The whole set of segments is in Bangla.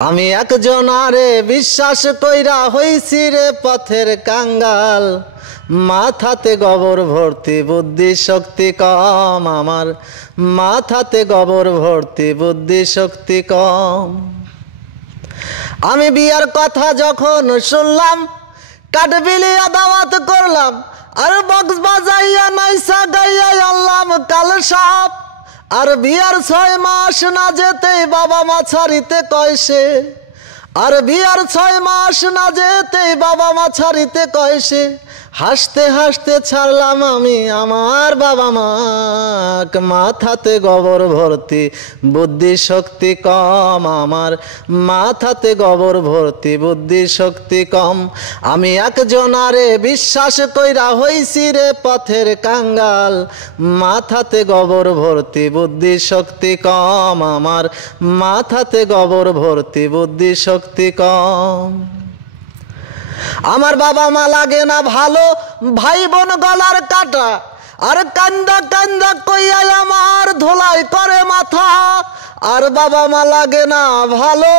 আমি একজনারে বিশ্বাস কইরা হইছি রে পথের কাঙ্গাল। মাথাতে গোবর ভর্তি বুদ্ধি শক্তি কম, আমার মাথাতে গোবর ভর্তি বুদ্ধি শক্তি কম। আমি বিয়ার কথা যখন শুনলাম, কাঠবিলিয়া দাওয়াত করলাম, আর বক্স বাজাইয়া নাইসা গাইয়া আনলাম কাল সাপ। আর বিয়ার 6 মাস না যেতেই বাবা মা ছাড়িতে কয়সে, আর বিয়ার 6 মাস না যেতেই বাবা মা ছাড়িতে কয়সে। হাসতে হাসতে ছাড়লাম আমি আমার বাবা মা, মাথাতে গোবর ভর্তি বুদ্ধি শক্তি কম, আমার মাথাতে গোবর ভর্তি বুদ্ধি শক্তি কম। আমি একজনারে বিশ্বাস কইরা হইছি রে পথের কাঙ্গাল। মাথাতে গোবর ভর্তি বুদ্ধি শক্তি কম, আমার মাথাতে গোবর ভর্তি বুদ্ধি শক্তি কম। আমার বাবা মা লাগে না ভালো, ভাই বোন গলার কাটা, আর কান্দা কান্দা কইয়া আমার ধোলাই করে মাথা। আর বাবা মা লাগে না ভালো,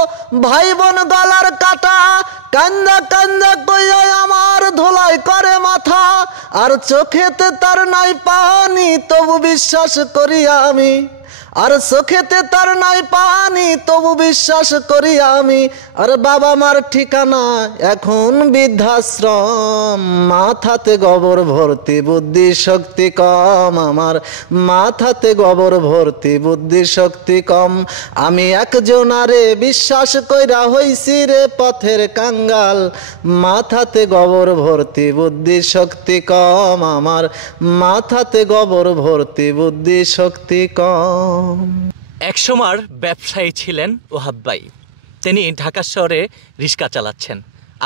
ভাই বোন গলার কাটা, কান্দা কান্দা কইয়া আমার ধোলাই করে মাথা। আর চোখেতে তার নাই পানি তবু বিশ্বাস করি আমি, আর চোখেতে তার নাই পানি তবু বিশ্বাস করি আমি। আর বাবা মার ঠিকানা এখন বৃদ্ধাশ্রম, মাথাতে গোবর ভর্তি বুদ্ধি শক্তি কম, আমার মাথাতে গোবর ভর্তি বুদ্ধি শক্তি কম। আমি একজনারে বিশ্বাস কইরা হইছি রে পথের কাঙ্গাল। মাথাতে গোবর ভর্তি বুদ্ধি শক্তি কম, আমার মাথাতে গোবর ভর্তি বুদ্ধি শক্তি কম। একসময় ব্যবসায়ী ছিলেন ওহাব ভাই। তিনি ঢাকা শহরে রিক্সা চালাচ্ছেন,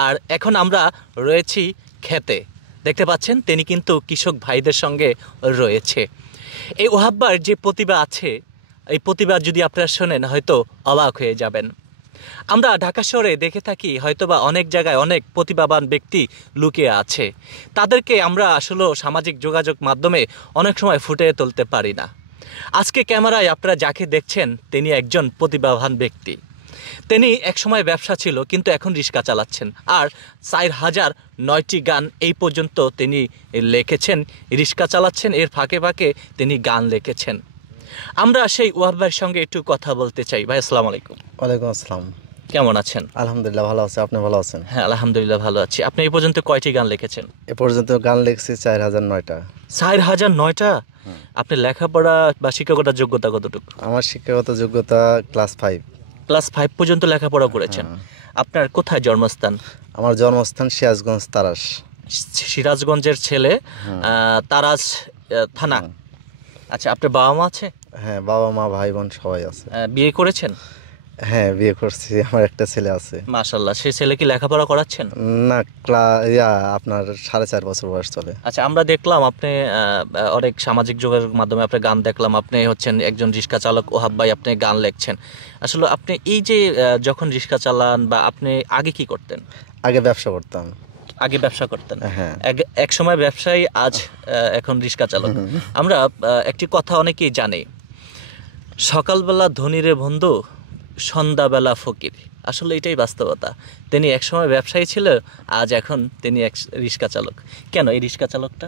আর এখন আমরা রয়েছি খেতে। দেখতে পাচ্ছেন তিনি কিন্তু কৃষক ভাইদের সঙ্গে রয়েছে। এই ওহাব ভাইয়ের যে প্রতিভা আছে, এই প্রতিভা যদি আপনারা শোনেন হয়তো অবাক হয়ে যাবেন। আমরা ঢাকা শহরে দেখে থাকি হয়তোবা অনেক জায়গায় অনেক প্রতিভাবান ব্যক্তি লুকিয়ে আছে, তাদেরকে আমরা আসলে সামাজিক যোগাযোগ মাধ্যমে অনেক সময় ফুটিয়ে তুলতে পারি না। আজকে ক্যামেরায় আপনারা যাকে দেখছেন তিনি একজন প্রতিভাবান ব্যক্তি। তিনি একসময় ব্যবসা ছিল, কিন্তু এখন রিক্সা চালাচ্ছেন, আর 4009টি গান এই পর্যন্ত তিনি লিখেছেন। রিক্সা চালাচ্ছেন, এর ফাঁকে ফাঁকে তিনি গান লিখেছেন। আমরা সেই ওহাব ভাইয়ের সঙ্গে একটু কথা বলতে চাই। ভাই আসসালামু আলাইকুম। ওয়ালাইকুম আসসালাম। কেমন আছেন? আলহামদুলিল্লাহ ভালো আছি, আপনি ভালো আছেন? হ্যাঁ আলহামদুলিল্লাহ ভালো আছি। আপনি এই পর্যন্ত কয়টি গান লিখেছেন? এ পর্যন্ত গান লিখছি 4009টা। 4009টা? আপনি লেখাপড়া বা শিক্ষকতার যোগ্যতা কতটুকু? আমার শিক্ষাগত যোগ্যতা ক্লাস 5। ক্লাস 5 পর্যন্ত লেখাপড়া করেছেন। আপনার কোথায় জন্মস্থান? আমার জন্মস্থান সিরাজগঞ্জ তারাস। সিরাজগঞ্জের ছেলে, তারাস থানা। আচ্ছা, আপনার বাবা মা আছে? হ্যাঁ, বাবা মা ভাই বোন সবাই আছে। বিয়ে করেছেন? হ্যাঁ, বিয়ে করছি, আমার একটা ছেলে আছে। মাশাআল্লাহ। সেই ছেলে কি লেখাপড়া করাচ্ছেন? না, আপনার 4.5 বছর বয়স চলে। আচ্ছা, আমরা দেখলাম আপনি অনেক সামাজিক যোগাযোগ মাধ্যমে আপনার গান দেখলাম, আপনি হচ্ছেন একজন রিক্সা চালক ওহাব ভাই, আপনি গান লিখছেন। আসলে আপনি এই যে যখন রিক্সা চালান, বা আপনি আগে কি করতেন? আগে ব্যবসা করতাম। আগে ব্যবসা করতেন? হ্যাঁ। এক সময় ব্যবসায়ী, আজ এখন রিক্সা চালক। আমরা একটি কথা অনেকেই জানে, সকালবেলা ধনীরে বন্ধু, সন্ধ্যাবেলা ফকির। আসলে এটাই বাস্তবতা। তিনি একসময় ব্যবসায়ী ছিল, আজ এখন তিনি এক রিক্সা চালক। কেন এই রিক্সা চালকটা?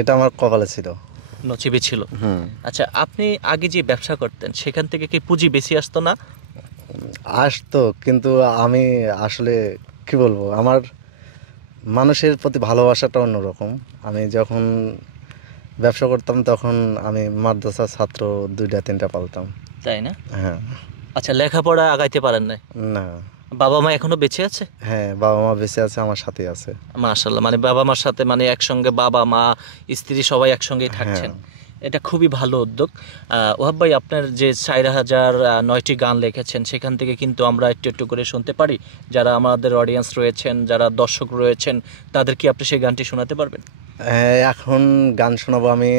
এটা আমার কপালে ছিল, নসিবে ছিল। আচ্ছা, আপনি আগে যে ব্যবসা করতেন সেখান থেকে কি পুঁজি বেশি আসতো না? আসতো, কিন্তু আমি আসলে কি বলবো, আমার মানুষের প্রতি ভালোবাসাটা অন্যরকম। আমি যখন ব্যবসা করতাম তখন আমি মাদ্রাসার ছাত্র 2-3টা পালতাম। তাই না? হ্যাঁ। আচ্ছা, লেখাপড়া আগাইতে পারেন না? না। বাবা মা এখনো বেঁচে আছে? হ্যাঁ, বাবা মা বেঁচে আছে, আমার সাথে আছে। মাশাআল্লাহ। মানে বাবা মার সাথে, মানে একসঙ্গে বাবা মা স্ত্রী সবাই একসঙ্গেই থাকছেন। এটা খুবই ভালো উদ্যোগ। ওহাব ভাই, আপনার যে 4009টি গান লিখেছেন সেখান থেকে কিন্তু আমরা একটু একটু করে শুনতে পারি। যারা আমাদের অডিয়েন্স রয়েছেন, যারা দর্শক রয়েছেন, তাদের কি আপনি সেই গানটি শোনাতে পারবেন? এখন গান শোনাবো আমি।